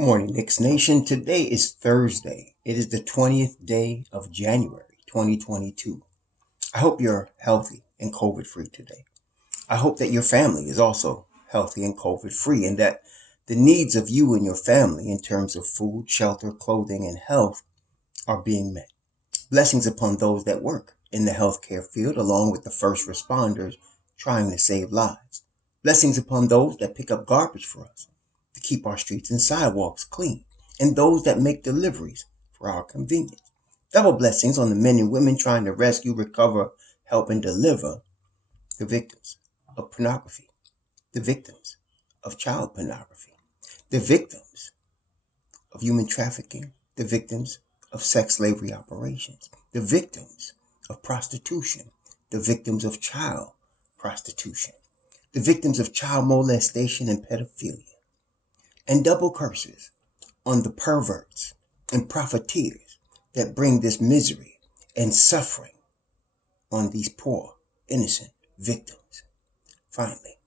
Good morning, Knicks Nation. Today is Thursday. It is the 20th day of January, 2022. I hope you're healthy and COVID free today. I hope that your family is also healthy and COVID free and that the needs of you and your family in terms of food, shelter, clothing, and health are being met. Blessings upon those that work in the healthcare field along with the first responders trying to save lives. Blessings upon those that pick up garbage for us to keep our streets and sidewalks clean, and those that make deliveries for our convenience. Double blessings on the men and women trying to rescue, recover, help, and deliver the victims of pornography, the victims of child pornography, the victims of human trafficking, the victims of sex slavery operations, the victims of prostitution, the victims of child prostitution, the victims of child molestation and pedophilia, and double curses on the perverts and profiteers that bring this misery and suffering on these poor, innocent victims. Finally,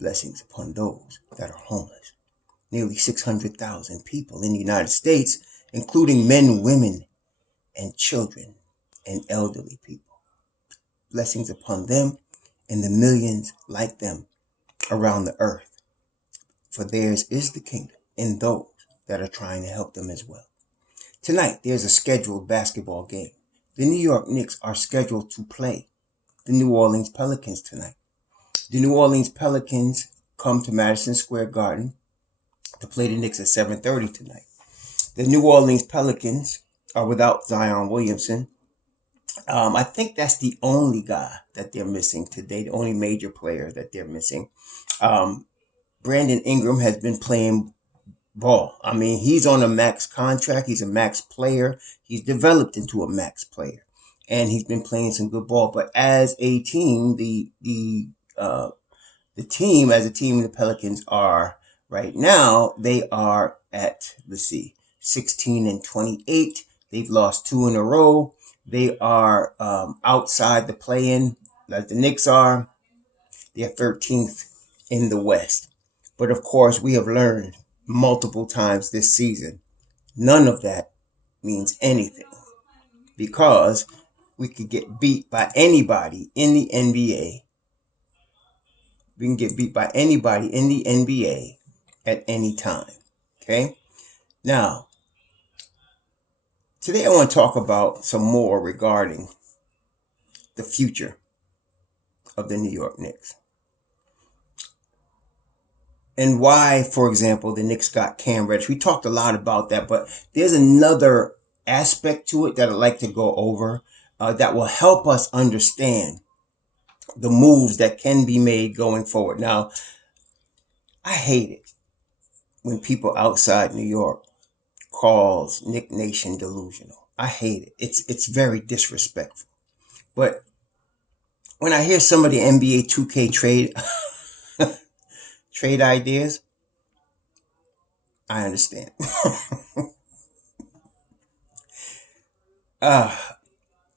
blessings upon those that are homeless. Nearly 600,000 people in the United States, including men, women, and children and elderly people. Blessings upon them and the millions like them around the earth. For theirs is the kingdom and those that are trying to help them as well. Tonight, there's a scheduled basketball game. The New York Knicks are scheduled to play the New Orleans Pelicans tonight. The New Orleans Pelicans come to Madison Square Garden to play the Knicks at 7:30 tonight. The New Orleans Pelicans are without Zion Williamson. I think that's the only guy that they're missing today, the only major player that they're missing. Brandon Ingram has been playing ball. I mean, he's on a max contract. He's a max player. He's developed into a max player, and he's been playing some good ball. But as a team, the team, the Pelicans are right now. They are at 16-28. They've lost 2 in a row. They are outside the play-in, like the Knicks are. They're 13th in the West. But of course, we have learned multiple times this season, none of that means anything because we could get beat by anybody in the NBA. We can get beat by anybody in the NBA at any time. Okay? Now, today I want to talk about some more regarding the future of the New York Knicks. And why, for example, the Knicks got Cam Reddish. We talked a lot about that, but there's another aspect to it that I'd like to go over that will help us understand the moves that can be made going forward. Now, I hate it when people outside New York calls Knick Nation delusional. I hate it. It's very disrespectful. But when I hear some of the NBA 2K trade ideas, I understand.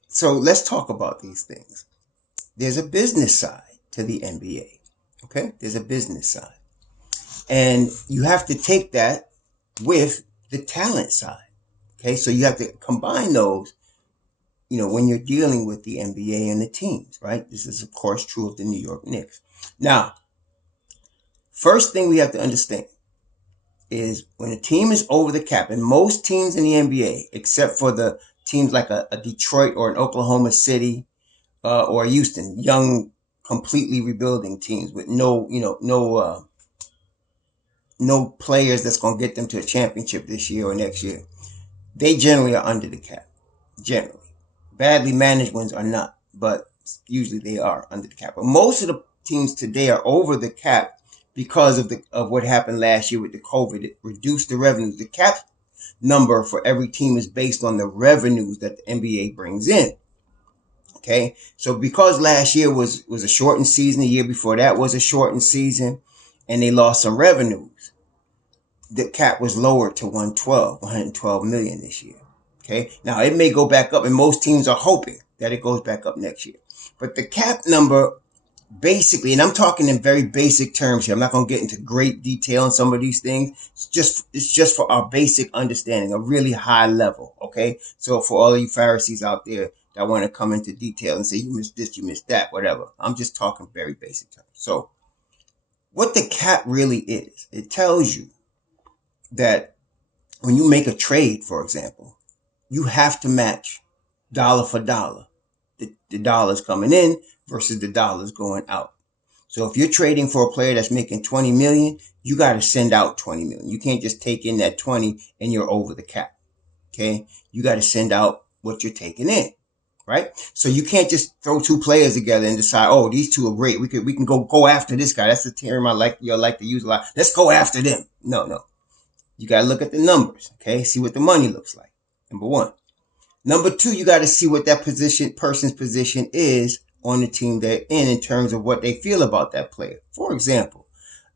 So let's talk about these things. There's a business side to the NBA. Okay? There's a business side. And you have to take that with the talent side. Okay? So you have to combine those, when you're dealing with the NBA and the teams, right? This is, of course, true of the New York Knicks. Now, first thing we have to understand is when a team is over the cap, and most teams in the NBA, except for the teams like a Detroit or an Oklahoma City or Houston, young, completely rebuilding teams with no players that's going to get them to a championship this year or next year, they generally are under the cap. Generally. Badly managed ones are not, but usually they are under the cap. But most of the teams today are over the cap because of what happened last year with the COVID. It reduced the revenues. The cap number for every team is based on the revenues that the NBA brings in. Okay, so because last year was a shortened season, the year before that was a shortened season, and they lost some revenues, the cap was lowered to 112 million this year. Okay, now it may go back up, and most teams are hoping that it goes back up next year. But the cap number basically, and I'm talking in very basic terms here. I'm not going to get into great detail on some of these things. It's just for our basic understanding, a really high level. Okay, so for all of you Pharisees out there that want to come into detail and say you missed this, you missed that, whatever. I'm just talking very basic terms. So what the cap really is, it tells you that when you make a trade, for example, you have to match dollar for dollar the dollars coming in versus the dollars going out. So if you're trading for a player that's making 20 million, you got to send out 20 million. You can't just take in that 20 and you're over the cap. Okay. You got to send out what you're taking in. Right. So you can't just throw two players together and decide, oh, these two are great. We can go after this guy. That's the term you'll like to use a lot. Let's go after them. No. You got to look at the numbers. Okay. See what the money looks like. Number one. Number two, you got to see what that person's position is on the team they're in terms of what they feel about that player. For example,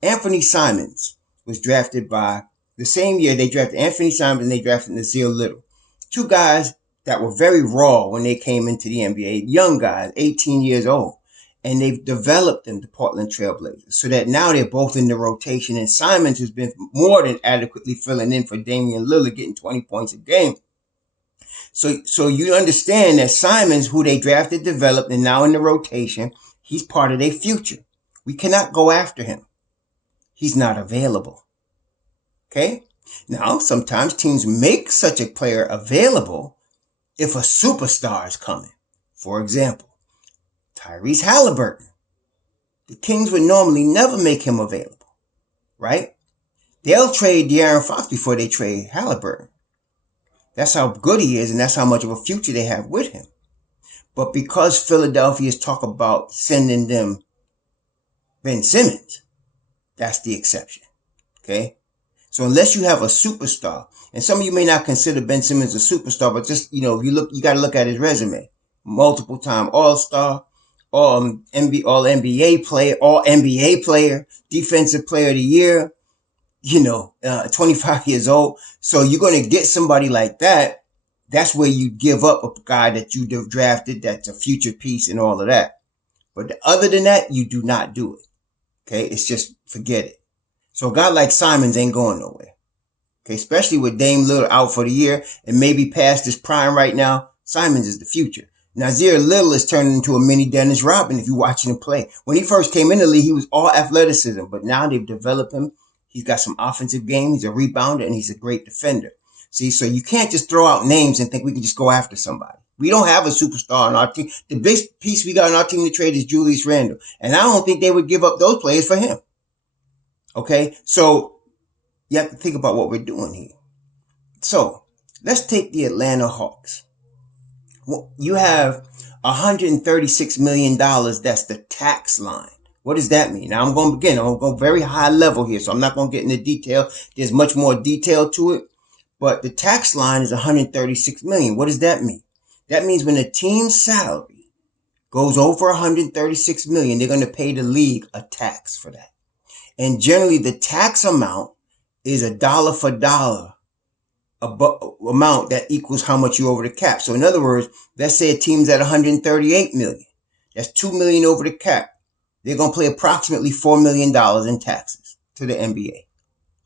Anthony Simons was drafted by the same year they drafted Anthony Simons and they drafted Nasir Little. Two guys that were very raw when they came into the NBA, young guys, 18 years old. And they've developed them, the Portland Trailblazers, so that now they're both in the rotation. And Simons has been more than adequately filling in for Damian Lillard, getting 20 points a game. So you understand that Simons, who they drafted, developed, and now in the rotation, he's part of their future. We cannot go after him. He's not available. Okay? Now, sometimes teams make such a player available if a superstar is coming. For example, Tyrese Halliburton. The Kings would normally never make him available, right? They'll trade De'Aaron Fox before they trade Halliburton. That's how good he is, and that's how much of a future they have with him. But because Philadelphia's talk about sending them Ben Simmons, that's the exception. Okay? So unless you have a superstar, and some of you may not consider Ben Simmons a superstar, but just, you got to look at his resume. Multiple time All-Star, all NBA player, all NBA player, Defensive Player of the Year, 25 years old. So you're going to get somebody like that. That's where you give up a guy that you drafted that's a future piece and all of that. But other than that, you do not do it. Okay. It's just forget it. So a guy like Simons ain't going nowhere. Okay. Especially with Dame Lillard out for the year and maybe past his prime right now. Simons is the future. Nasir Little is turning into a mini Dennis Rodman if you're watching him play. When he first came in the league, he was all athleticism, but now they've developed him. He's got some offensive game. He's a rebounder and he's a great defender. See, so you can't just throw out names and think we can just go after somebody. We don't have a superstar on our team. The big piece we got on our team to trade is Julius Randle. And I don't think they would give up those players for him. Okay. So you have to think about what we're doing here. So let's take the Atlanta Hawks. Well, you have $136 million. That's the tax line. What does that mean? Now I'm going to go very high level here, so I'm not going to get into detail. There's much more detail to it, but the tax line is $136 million. What does that mean? That means when a team's salary goes over $136 million, they're going to pay the league a tax for that. And generally the tax amount is a dollar for dollar amount that equals how much you over the cap. So in other words, let's say a team's at $138 million. That's $2 million over the cap. They're going to pay approximately $4 million in taxes to the NBA.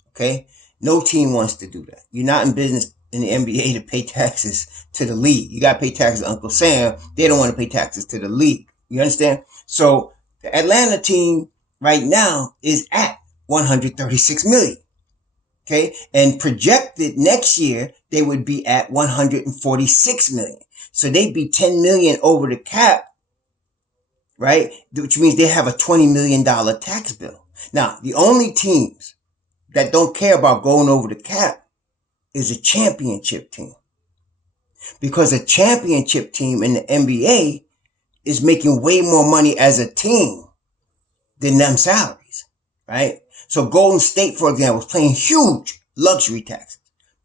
Okay? No team wants to do that. You're not in business in the NBA to pay taxes to the league. You got to pay taxes to Uncle Sam. They don't want to pay taxes to the league. You understand? So the Atlanta team right now is at $136 million. Okay? And projected next year, they would be at $146 million. So they'd be $10 million over the cap. Right? Which means they have a $20 million tax bill. Now, the only teams that don't care about going over the cap is a championship team. Because a championship team in the NBA is making way more money as a team than them salaries. Right? So Golden State, for example, is paying huge luxury taxes.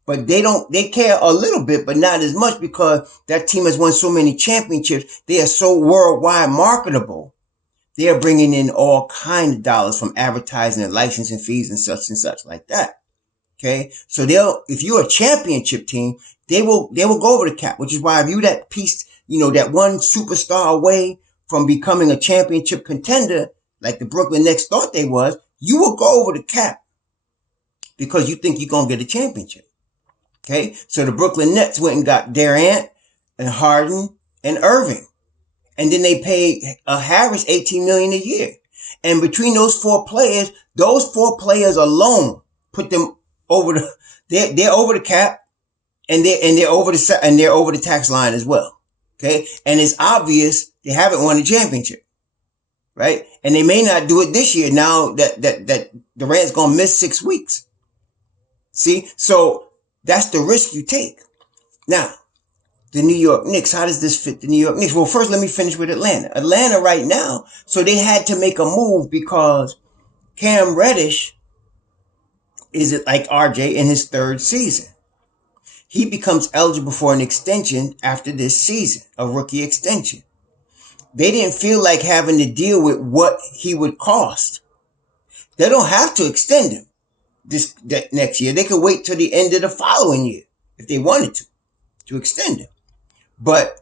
But they care a little bit, but not as much because that team has won so many championships. They are so worldwide marketable. They are bringing in all kinds of dollars from advertising and licensing fees and such like that. Okay. So if you're a championship team, they will go over the cap, which is why if you that piece, that one superstar away from becoming a championship contender, like the Brooklyn Nets thought they was, you will go over the cap because you think you're going to get a championship. Okay? So the Brooklyn Nets went and got Durant and Harden and Irving. And then they paid Harris $18 million a year. And between those four players alone put them over they're over the cap and they're over the tax line as well. Okay? And it's obvious they haven't won a championship. Right? And they may not do it this year now that Durant's going to miss 6 weeks. See? So that's the risk you take. Now, the New York Knicks, how does this fit the New York Knicks? Well, first let me finish with Atlanta. Atlanta right now, so they had to make a move because Cam Reddish is like RJ in his third season. He becomes eligible for an extension after this season, a rookie extension. They didn't feel like having to deal with what he would cost. They don't have to extend him that next year. They could wait till the end of the following year if they wanted to extend him. But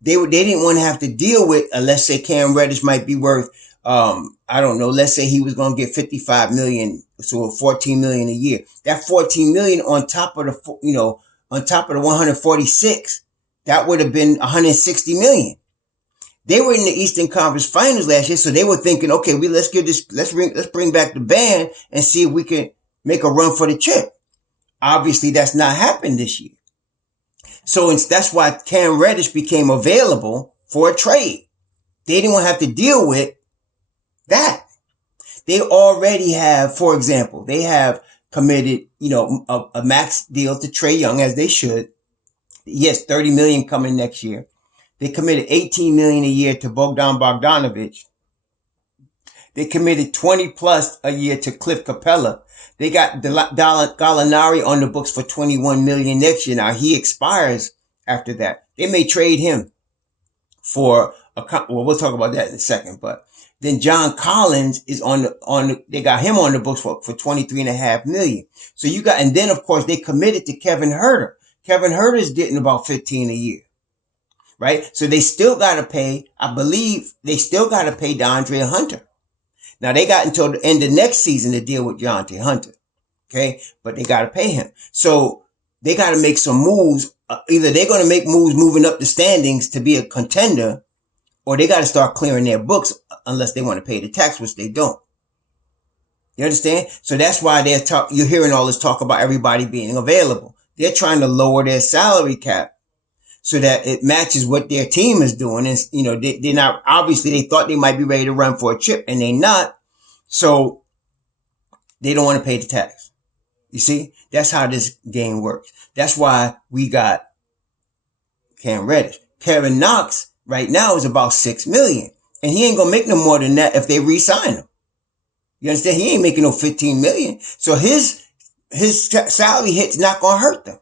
they didn't want to have to deal with, let's say Cam Reddish might be worth, I don't know, let's say he was going to get $55 million, so $14 million a year. That $14 million on top of the 146, that would have been $160 million. They were in the Eastern Conference Finals last year, so they were thinking, okay, let's bring back the band and see if we can make a run for the chip. Obviously, that's not happened this year. So that's why Cam Reddish became available for a trade. They didn't want to have to deal with that. They already have, for example, they have committed, a max deal to Trae Young, as they should. Yes, $30 million coming next year. They committed $18 million a year to Bogdan Bogdanovic. They committed 20 plus a year to Cliff Capella. They got Gallinari on the books for $21 million next year. Now he expires after that. They may trade him for we'll talk about that in a second. But then John Collins is they got him on the books for $23.5 million. So and then of course they committed to Kevin Huerter. Kevin Huerter is getting about $15 a year. Right? So they still got to pay, I believe they still got to pay DeAndre Hunter. Now they got until the end of next season to deal with DeAndre Hunter. Okay? But they got to pay him. So they got to make some moves. Either they're going to make moves moving up the standings to be a contender, or they got to start clearing their books unless they want to pay the tax, which they don't. You understand? So that's why you're hearing all this talk about everybody being available. They're trying to lower their salary cap so that it matches what their team is doing. And, they're not, obviously they thought they might be ready to run for a chip and they're not. So they don't want to pay the tax. You see, that's how this game works. That's why we got Cam Reddish. Kevin Knox right now is about $6 million and he ain't going to make no more than that if they re-sign him. You understand? He ain't making no $15 million. So his salary hit's not going to hurt them.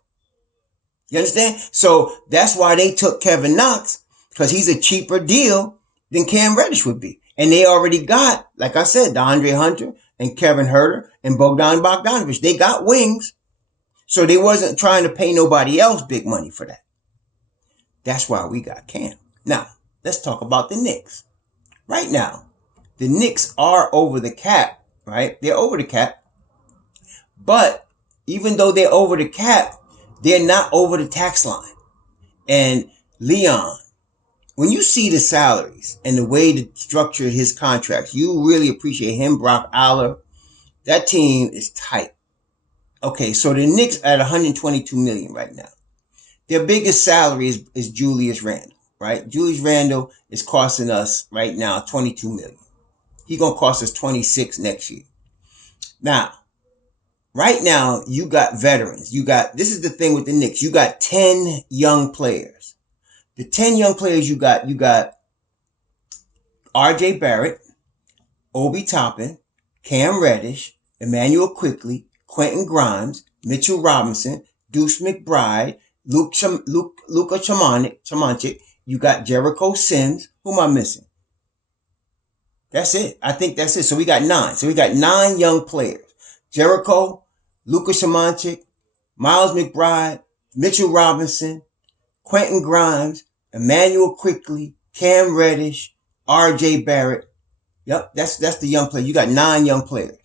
You understand? So that's why they took Kevin Knox, because he's a cheaper deal than Cam Reddish would be. And they already got, like I said, DeAndre Hunter and Kevin Huerter and Bogdan Bogdanovic. They got wings. So they wasn't trying to pay nobody else big money for that. That's why we got Cam. Now, let's talk about the Knicks. Right now, the Knicks are over the cap, right? They're over the cap. But even though they're over the cap, they're not over the tax line. And Leon, when you see the salaries and the way to structure his contracts, you really appreciate him, Brock Aller. That team is tight. Okay, so the Knicks at $122 million right now. Their biggest salary is Julius Randle, right? Julius Randle is costing us right now $22 million. He's going to cost us $26 next year. Now, right now, you got veterans. This is the thing with the Knicks. You got 10 young players. The 10 young players you got RJ Barrett, Obi Toppin, Cam Reddish, Emmanuel Quickley, Quentin Grimes, Mitchell Robinson, Deuce McBride, Luka Chamancic. You got Jericho Sims. Who am I missing? That's it. I think that's it. So we got 9. So we got 9 young players. Jericho, Luka Chamancic, Miles McBride, Mitchell Robinson, Quentin Grimes, Emmanuel Quickley, Cam Reddish, R.J. Barrett. Yep, that's the young player. You got 9 young players.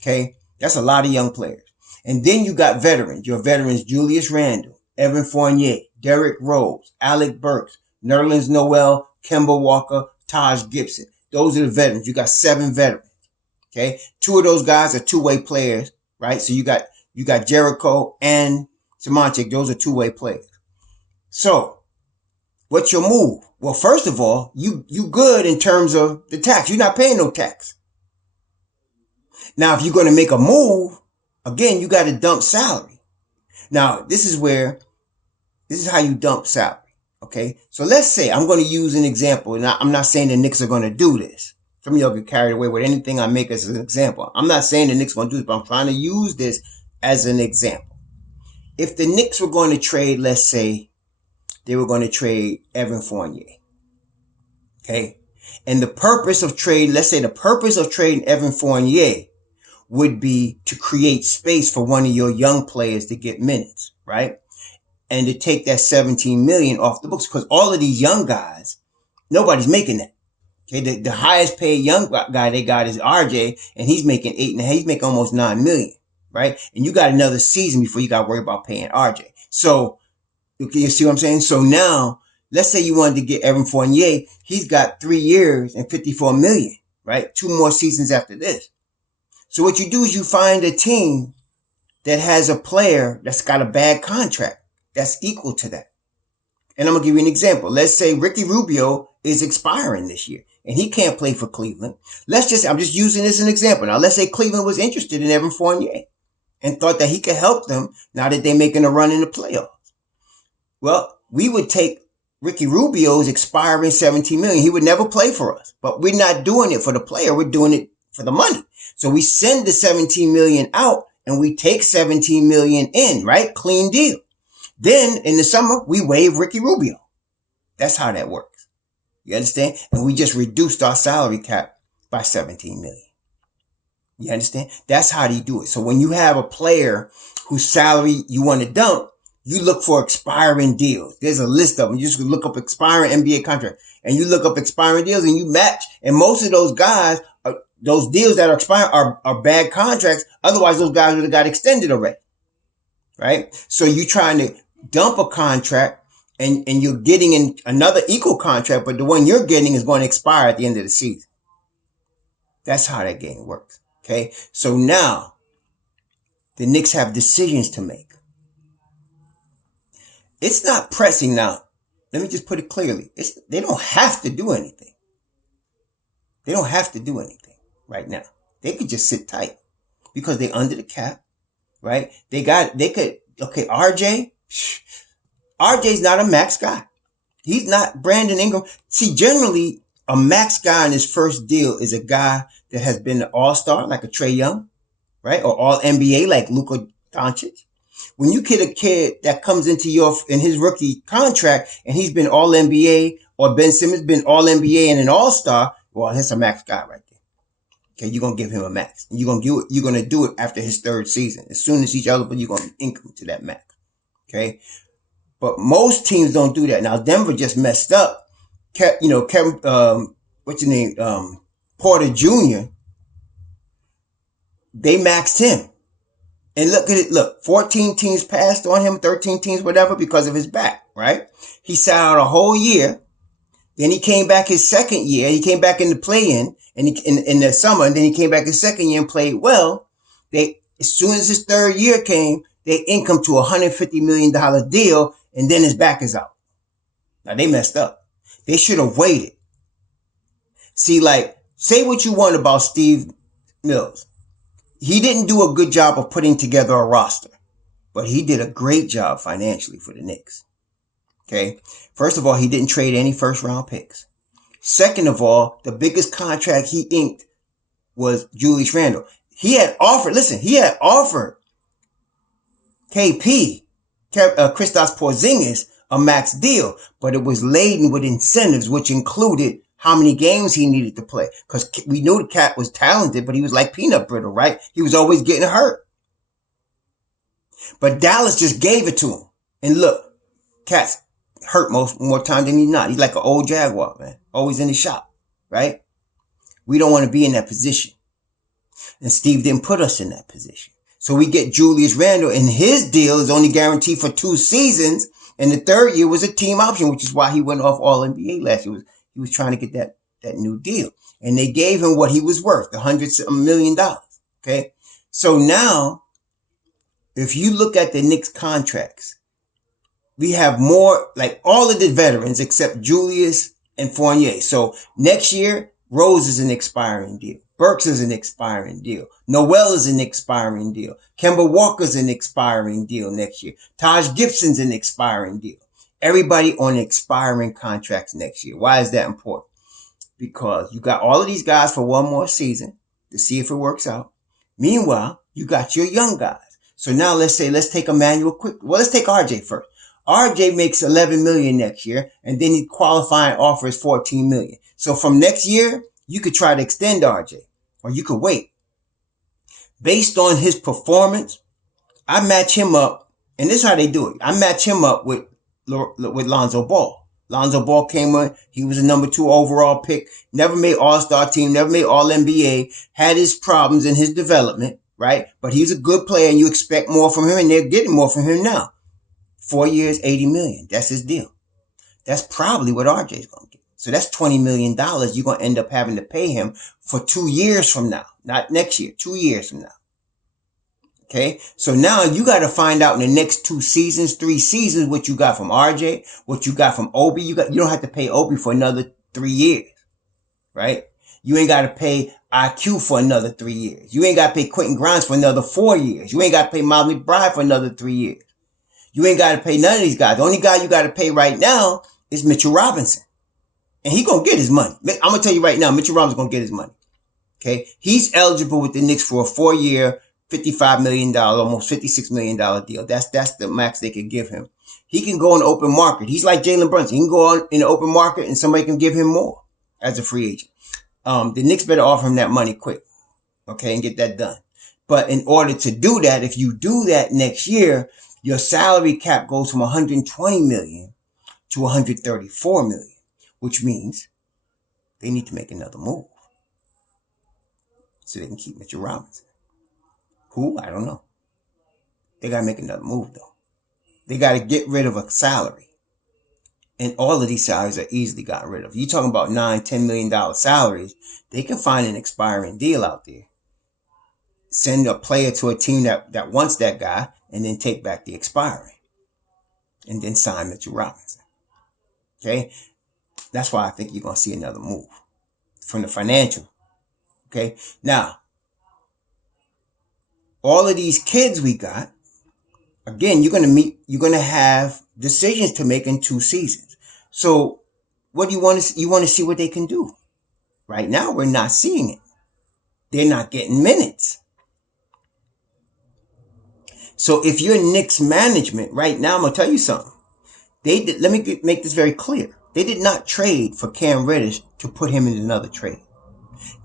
Okay, that's a lot of young players. And then you got veterans. Your veterans: Julius Randle, Evan Fournier, Derrick Rose, Alec Burks, Nerlens Noel, Kemba Walker, Taj Gibson. Those are the veterans. You got 7 veterans. Okay, 2 of those guys are two-way players, right? So you got Jericho and Samantic. Those are two-way players. So what's your move? Well, first of all, you good in terms of the tax. You're not paying no tax. Now, if you're going to make a move, again, you got to dump salary. Now, this is how you dump salary. Okay. So let's say I'm going to use an example, and I'm not saying the Knicks are going to do this. Some of y'all get carried away with anything I make as an example. I'm not saying the Knicks are going to do this, but I'm trying to use this as an example. If the Knicks were going to trade, let's say they were going to trade Evan Fournier. Okay. And the purpose of trading Evan Fournier would be to create space for one of your young players to get minutes, right? And to take that $17 million off the books, because all of these young guys, nobody's making that. Okay, the highest paid young guy they got is RJ, and he's making 8.5. He's making almost $9 million, right? And you got another season before you got to worry about paying RJ. So you see what I'm saying? So now, let's say you wanted to get Evan Fournier. He's got 3 years and $54 million, right? 2 more seasons after this. So what you do is you find a team that has a player that's got a bad contract that's equal to that. And I'm going to give you an example. Let's say Ricky Rubio is expiring this year and he can't play for Cleveland. I'm just using this as an example. Now, let's say Cleveland was interested in Evan Fournier and thought that he could help them now that they're making a run in the playoffs. Well, we would take Ricky Rubio's expiring $17 million. He would never play for us, but we're not doing it for the player. We're doing it for the money. So we send the $17 million out and we take $17 million in, right? Clean deal. Then in the summer, we waive Ricky Rubio. That's how that works. You understand? And we just reduced our salary cap by $17 million. You understand? That's how they do it. So when you have a player whose salary you want to dump, you look for expiring deals. There's a list of them. You just look up expiring NBA contracts and you look up expiring deals and you match. And most of those guys, those deals that are expiring are bad contracts. Otherwise, those guys would have got extended already. Right? So you're trying to dump a contract and you're getting in another equal contract, but the one you're getting is going to expire at the end of the season. That's how that game works. Okay. So now the Knicks have decisions to make. It's not pressing now. Let me just put it clearly. They don't have to do anything. They don't have to do anything right now. They could just sit tight because they're under the cap, right? RJ's not a max guy. He's not Brandon Ingram. See, generally a max guy in his first deal is a guy that has been an all-star like a Trae Young, right? Or all NBA like Luka Doncic. When you get a kid that comes in his rookie contract and he's been all NBA, or Ben Simmons been all NBA and an all-star, well, that's a max guy right there. Okay, you're going to give him a max. And you're going to do it after his 3rd season. As soon as he's eligible, you're going to income to that max. Okay. But most teams don't do that. Now, Denver just messed up. Kevin, what's his name? Porter Jr. They maxed him. And look at it. Look, 14 teams passed on him, 13 teams, whatever, because of his back, right? He sat out a whole year. Then he came back his second year. He came back in the play-in and in the summer. And then he came back his second year and played well. As soon as his 3rd year came, they inked him to a $150 million deal. And then his back is out. Now they messed up. They should have waited. See, say what you want about Steve Mills. He didn't do a good job of putting together a roster, but he did a great job financially for the Knicks. Okay. First of all, he didn't trade any 1st-round picks. Second of all, the biggest contract he inked was Julius Randle. He had offered KP, Kristaps Porzingis, a max deal, but it was laden with incentives, which included how many games he needed to play. Because we knew the cat was talented, but he was like peanut brittle, right? He was always getting hurt. But Dallas just gave it to him. And look, cat's hurt more time than he's not. He's like an old Jaguar, man. Always in the shop. right? We don't want to be in that position. And Steve didn't put us in that position. So we get Julius Randle, and his deal is only guaranteed for 2 seasons. And the third year was a team option, which is why he went off All NBA last year. He was trying to get that new deal. And they gave him what he was worth, $100 million. Okay. So now, if you look at the Knicks contracts, we have more, like all of the veterans except Julius and Fournier. So next year, Rose is an expiring deal. Burks is an expiring deal. Noel is an expiring deal. Kemba Walker's an expiring deal next year. Taj Gibson's an expiring deal. Everybody on expiring contracts next year. Why is that important? Because you got all of these guys for one more season to see if it works out. Meanwhile, you got your young guys. So now let's take Emmanuel quick. Well, let's take RJ first. RJ makes $11 million next year, and then the qualifying offer is $14 million. So from next year, you could try to extend RJ, or you could wait. Based on his performance, I match him up, and this is how they do it. I match him up with Lonzo Ball. Lonzo Ball came in, he was a number 2 overall pick, never made All-Star team, never made All-NBA, had his problems in his development, right? But he's a good player, and you expect more from him, and they're getting more from him now. 4 years, $80 million. That's his deal. That's probably what RJ's going to get. So that's $20 million you're going to end up having to pay him for 2 years from now. Not next year, 2 years from now. Okay? So now you got to find out in the next 2 seasons, 3 seasons, what you got from RJ, what you got from Obi. You don't have to pay Obi for another 3 years. Right? You ain't got to pay IQ for another 3 years. You ain't got to pay Quentin Grimes for another 4 years. You ain't got to pay Miles McBride for another 3 years. You ain't got to pay none of these guys. The only guy you got to pay right now is Mitchell Robinson. And he going to get his money. I'm going to tell you right now, Mitchell Robinson's going to get his money. Okay? He's eligible with the Knicks for a 4-year, $55 million, almost $56 million deal. That's the max they could give him. He can go in the open market. He's like Jalen Brunson. He can go on in the open market and somebody can give him more as a free agent. The Knicks better offer him that money quick. Okay? And get that done. But in order to do that, if you do that next year, your salary cap goes from $120 million to $134 million, which means they need to make another move so they can keep Mitchell Robinson. Who? I don't know. They got to make another move, though. They got to get rid of a salary. And all of these salaries are easily got rid of. You're talking about $9, $10 million salaries. They can find an expiring deal out there. Send a player to a team that wants that guy, and then take back the expiring. And then sign Mitchell Robinson. Okay? That's why I think you're going to see another move from the financial. Okay? Now, all of these kids we got, again, you're going to have decisions to make in 2 seasons. So what do you want to, you want to see what they can do. Right now, we're not seeing it. They're not getting minutes. So if you're Knicks management right now, I'm going to tell you something. Let me make this very clear. They did not trade for Cam Reddish to put him in another trade.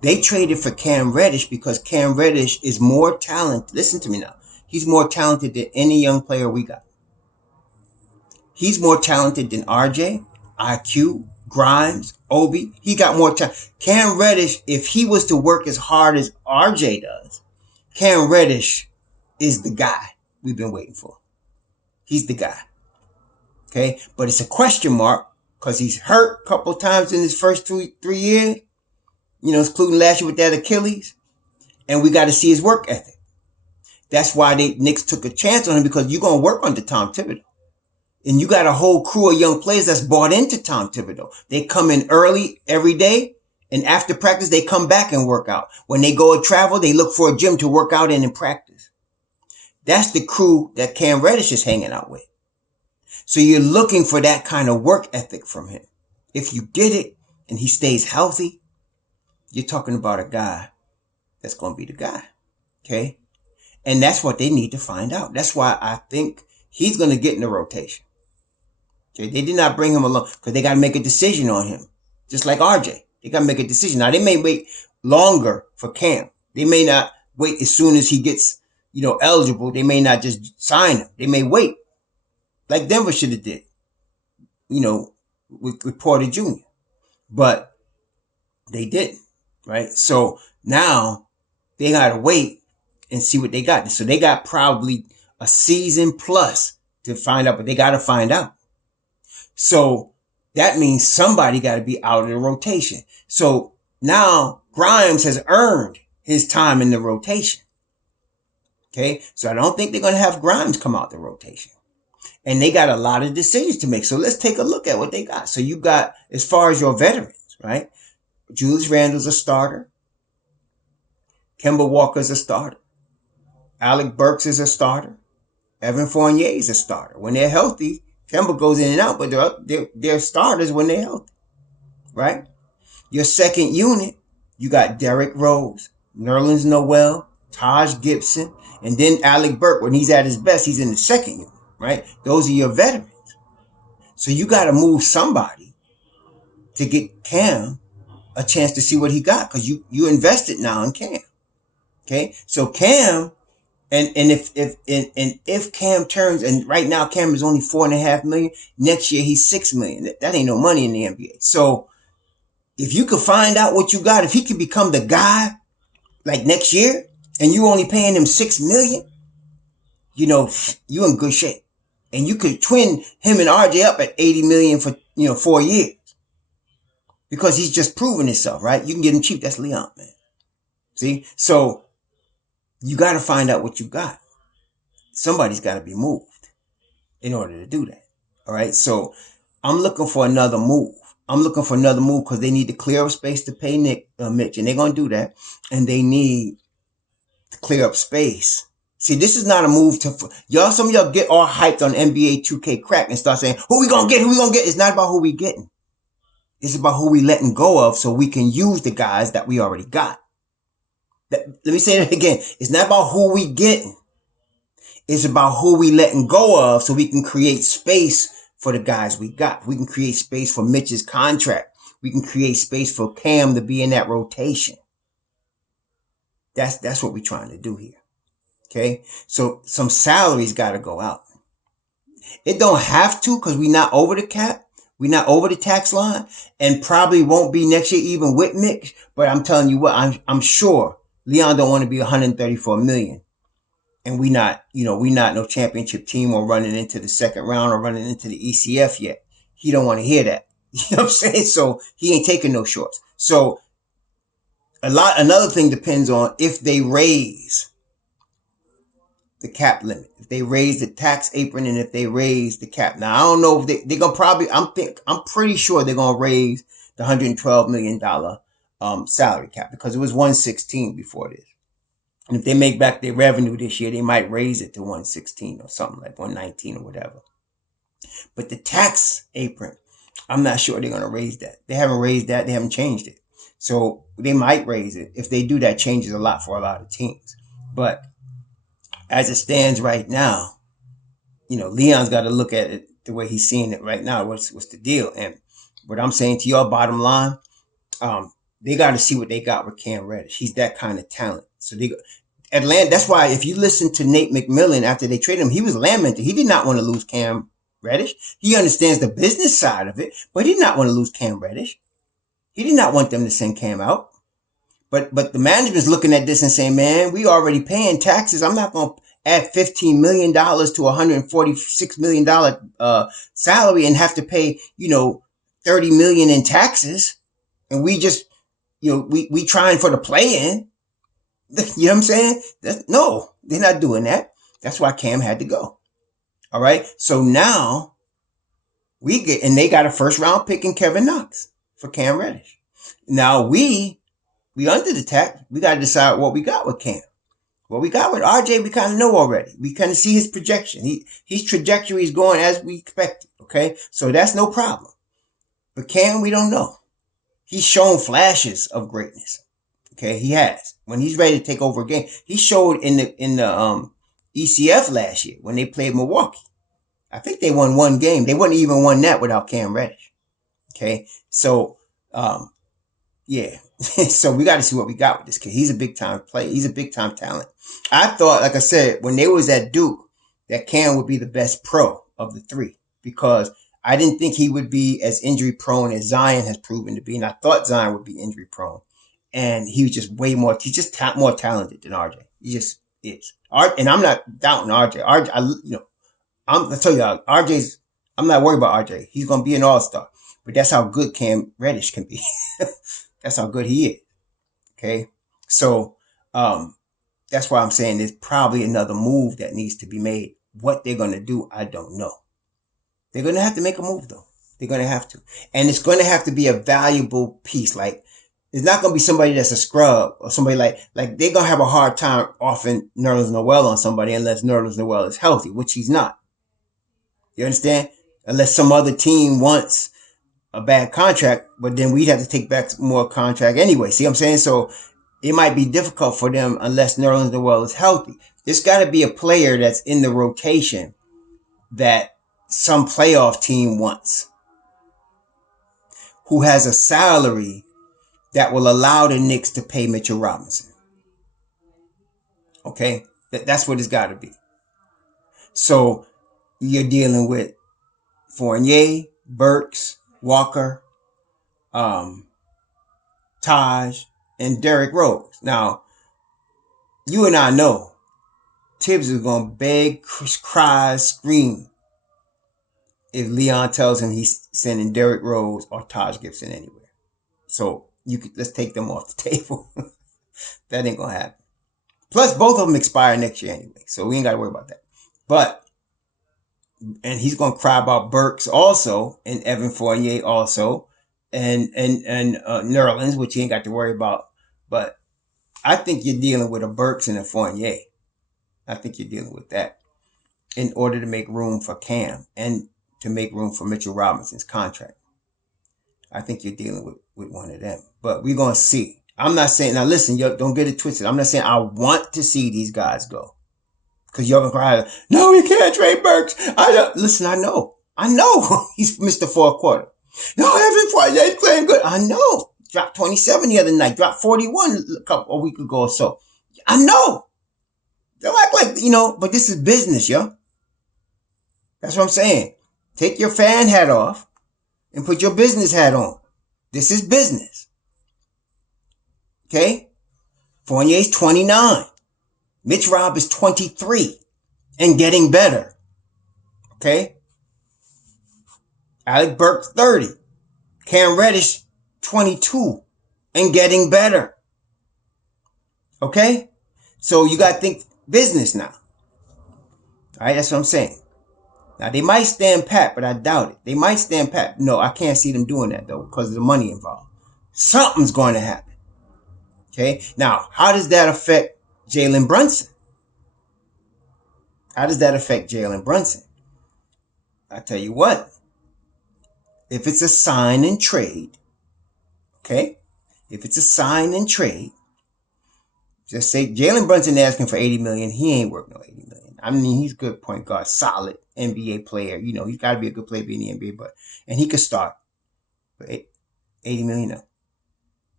They traded for Cam Reddish because Cam Reddish is more talented. Listen to me now. He's more talented than any young player we got. He's more talented than RJ, IQ, Grimes, Obi. He got more talent. Cam Reddish, if he was to work as hard as RJ does, Cam Reddish is the guy we've been waiting for. He's the guy. Okay? But it's a question mark because he's hurt a couple times in his first 3 years. Including last year with that Achilles. And we got to see his work ethic. That's why Knicks took a chance on him, because you're going to work under Tom Thibodeau. And you got a whole crew of young players that's bought into Tom Thibodeau. They come in early every day. And after practice, they come back and work out. When they go and travel, they look for a gym to work out in and practice. That's the crew that Cam Reddish is hanging out with. So you're looking for that kind of work ethic from him. If you get it and he stays healthy, you're talking about a guy that's going to be the guy. Okay? And that's what they need to find out. That's why I think he's going to get in the rotation. Okay? They did not bring him along because they got to make a decision on him. Just like RJ. They got to make a decision. Now, they may wait longer for Cam. They may not wait as soon as he gets, eligible. They may not just sign him. They may wait. Like Denver should have did, with Porter Jr. But They didn't, right? So now they got to wait and see what they got. So they got probably a season plus to find out, but they got to find out. So that means somebody got to be out of the rotation. So now Grimes has earned his time in the rotation. Okay. So I don't think they're going to have Grimes come out the rotation. And they got a lot of decisions to make. So let's take a look at what they got. So you got, as far as your veterans, right? Julius Randle's a starter. Kemba Walker's a starter. Alec Burks is a starter. Evan Fournier is a starter. When they're healthy, Kemba goes in and out, but they're starters when they're healthy, right? Your second unit, you got Derrick Rose, Nerlens Noel, Taj Gibson, and then Alec Burks. When he's at his best, he's in the second unit, right? Those are your veterans. So you got to move somebody to get Cam a chance to see what he got, because you invested now in Cam. Okay, so Cam, and if Cam turns, and right now Cam is only $4.5 million. Next year he's $6 million. That ain't no money in the NBA. So if you could find out what you got, if he could become the guy like next year, and you only paying him $6 million, you in good shape. And you could twin him and RJ up at $80 million for 4 years. Because he's just proven himself, right? You can get him cheap. That's Leon, man. See? So you got to find out what you got. Somebody's got to be moved in order to do that. All right? So I'm looking for another move. Because they need to clear up space to pay Mitch. And they're going to do that. And they need to clear up space. See, this is not a move to... some of y'all get all hyped on NBA 2K crack and start saying, who we going to get? It's not about who we getting. It's about who we letting go of so we can use the guys that we already got. Let me say that again. It's not about who we getting. It's about who we letting go of so we can create space for the guys we got. We can create space for Mitch's contract. We can create space for Cam to be in that rotation. That's what we're trying to do here. Okay? So some salaries got to go out. It don't have to, because we're not over the cap. We're not over the tax line, and probably won't be next year even with Mitch. But I'm telling you what, I'm sure Leon don't want to be $134 million. And we not no championship team or running into the second round or running into the ECF yet. He don't want to hear that. You know what I'm saying? So he ain't taking no shorts. So another thing depends on if they raise the cap limit, if they raise the tax apron, and if they raise the cap. Now I don't know if they're gonna probably. I'm pretty sure they're gonna raise the $112 million salary cap, because it was 116 before this. And if they make back their revenue this year, they might raise it to 116 or something, like 119 or whatever. But the tax apron, I'm not sure they're gonna raise that. They haven't raised that. They haven't changed it. So they might raise it. If they do, that changes a lot for a lot of teams. But as it stands right now, Leon's got to look at it the way he's seeing it right now. What's the deal? And what I'm saying to y'all, bottom line, they got to see what they got with Cam Reddish. He's that kind of talent. So Atlanta. That's why if you listen to Nate McMillan after they traded him, he was lamented. He did not want to lose Cam Reddish. He understands the business side of it, but he did not want to lose Cam Reddish. He did not want them to send Cam out. But the management's looking at this and saying, man, we already paying taxes. I'm not going to add $15 million to $146 million salary and have to pay, $30 million in taxes. And we just, we trying for the play-in. You know what I'm saying? No, they're not doing that. That's why Cam had to go. All right. So now they got a first round pick in Kevin Knox for Cam Reddish. Now we under the tax. We got to decide what we got with Cam. What we got with RJ, we kind of know already. We kind of see his projection. His trajectory is going as we expected. Okay. So that's no problem. But Cam, we don't know. He's shown flashes of greatness. Okay. He has. When he's ready to take over a game, he showed in the ECF last year when they played Milwaukee. I think they won one game. They wouldn't even won that without Cam Reddish. Okay. So, yeah. So we got to see what we got with this kid. He's a big time player. He's a big time talent. I thought, like I said, when they was at Duke, that Cam would be the best pro of the three, because I didn't think he would be as injury prone as Zion has proven to be, and I thought Zion would be injury prone. And he was just way more. He's just more talented than RJ. He just is. And I'm not doubting RJ. I tell you, RJ's. I'm not worried about RJ. He's gonna be an all-star. But that's how good Cam Reddish can be. That's how good he is. Okay, so that's why I'm saying there's probably another move that needs to be made. What they're gonna do, I don't know. They're gonna have to make a move though. They're gonna have to, and it's gonna have to be a valuable piece. Like it's not gonna be somebody that's a scrub or somebody like they're gonna have a hard time offering Nerlens Noel on somebody unless Nerlens Noel is healthy, which he's not. You understand? Unless some other team wants a bad contract, but then we'd have to take back more contract anyway. See what I'm saying? So it might be difficult for them unless Nerlens Noel is healthy. There's got to be a player that's in the rotation that some playoff team wants, who has a salary that will allow the Knicks to pay Mitchell Robinson. Okay? That's what it's got to be. So you're dealing with Fournier, Burks, Walker, Taj, and Derrick Rose. Now, you and I know Tibbs is going to beg, cry, scream if Leon tells him he's sending Derrick Rose or Taj Gibson anywhere. So let's take them off the table. That ain't going to happen. Plus, both of them expire next year anyway, so we ain't got to worry about that. And he's going to cry about Burks also, and Evan Fournier also, and Nerlens, which he ain't got to worry about. But I think you're dealing with a Burks and a Fournier. I think you're dealing with that in order to make room for Cam and to make room for Mitchell Robinson's contract. I think you're dealing with one of them. But we're going to see. I'm not saying, now listen, don't get it twisted. I'm not saying I want to see these guys go. Because you're going to cry, no, you can't trade Burks. Listen, I know. He's Mr. Fourth Quarter. No, Evan Fournier's playing good. I know. Dropped 27 the other night. Dropped 41 a week ago or so. I know. Don't act like, but this is business, yo. That's what I'm saying. Take your fan hat off and put your business hat on. This is business. Okay? Fournier's 29. Mitch Rob is 23 and getting better. Okay? Alec Burks, 30. Cam Reddish, 22 and getting better. Okay? So you got to think business now. All right, that's what I'm saying. Now, they might stand pat, but I doubt it. They might stand pat. No, I can't see them doing that, though, because of the money involved. Something's going to happen. Okay? Now, how does that affect Jalen Brunson? How does that affect Jalen Brunson? I tell you what. If it's a sign and trade, okay? If it's a sign and trade, just say Jalen Brunson asking for $80 million. He ain't worth no $80 million. I mean, he's a good point guard, solid NBA player. He's got to be a good player to be in the NBA, and he could start. But $80 million,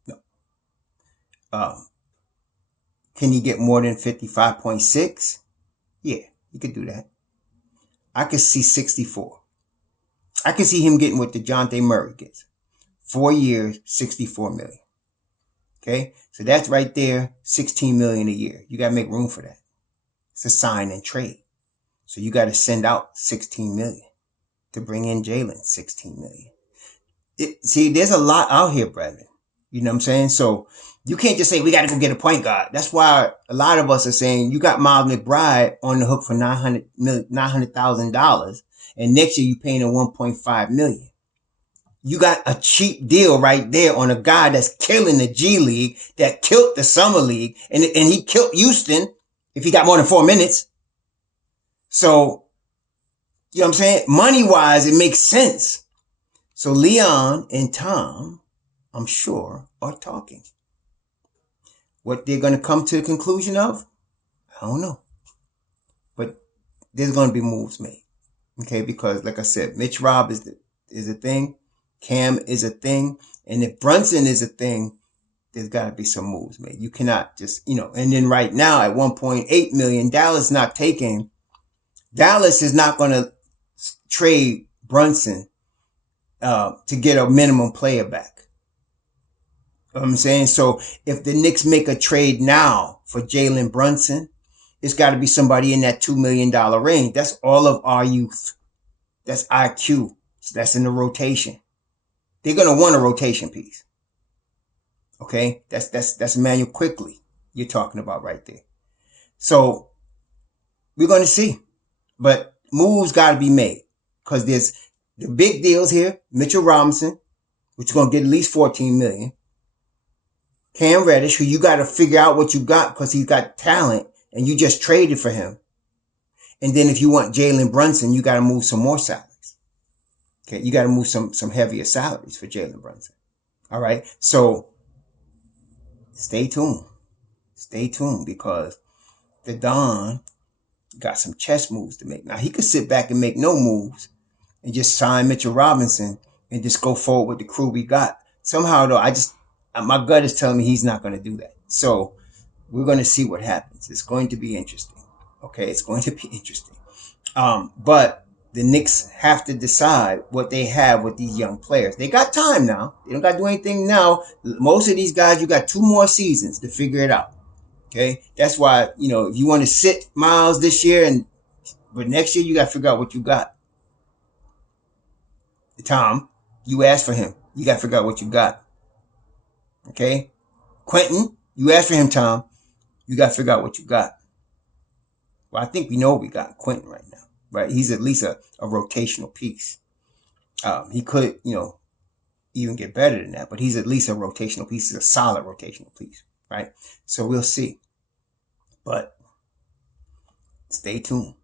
no. Can he get more than 55.6? Yeah, he could do that. I could see 64. I could see him getting what DeJounte Murray gets. 4 years, $64 million. Okay? So that's right there, $16 million a year. You got to make room for that. It's a sign and trade. So you got to send out $16 million to bring in Jalen, $16 million. See, there's a lot out here, brethren. You know what I'm saying? So you can't just say, we got to go get a point guard. That's why a lot of us are saying you got Miles McBride on the hook for $900,000. And next year you paying him $1.5 million. You got a cheap deal right there on a guy that's killing the G League, that killed the Summer League, and he killed Houston if he got more than 4 minutes. So, you know what I'm saying? Money-wise, it makes sense. So Leon and Tom, I'm sure, are talking. What they're going to come to the conclusion of, I don't know. But there's going to be moves made. Okay, because like I said, Mitch Rob is a thing. Cam is a thing. And if Brunson is a thing, there's got to be some moves made. You cannot just, and then right now at 1.8 million, Dallas is not going to trade Brunson to get a minimum player back. You know what I'm saying? So if the Knicks make a trade now for Jalen Brunson, it's got to be somebody in that $2 million range. That's all of our youth. That's IQ. So that's in the rotation. They're going to want a rotation piece. Okay? That's Emmanuel Quickly you're talking about right there. So we're going to see. But moves got to be made because there's the big deals here. Mitchell Robinson, which is going to get at least $14 million. Cam Reddish, who you got to figure out what you got because he's got talent and you just traded for him. And then if you want Jalen Brunson, you got to move some more salaries. Okay, you got to move some heavier salaries for Jalen Brunson. All right, so stay tuned. Stay tuned because the Don got some chess moves to make. Now, he could sit back and make no moves and just sign Mitchell Robinson and just go forward with the crew we got. Somehow, though, my gut is telling me he's not going to do that. So we're going to see what happens. It's going to be interesting. Okay, it's going to be interesting. But the Knicks have to decide what they have with these young players. They got time now. They don't got to do anything now. Most of these guys, you got 2 more seasons to figure it out. Okay, that's why, if you want to sit Miles this year, but next year you got to figure out what you got. Tom, you asked for him. You got to figure out what you got. Okay, Quentin, you asked for him, Tom. You got to figure out what you got. Well, I think we know what we got Quentin right now, right? He's at least a rotational piece. He could, even get better than that, but he's at least a rotational piece. He's a solid rotational piece, right? So we'll see. But stay tuned.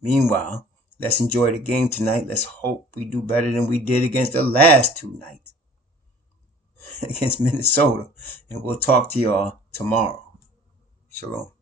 Meanwhile, let's enjoy the game tonight. Let's hope we do better than we did against the last 2 nights against Minnesota. And we'll talk to y'all tomorrow. Shalom.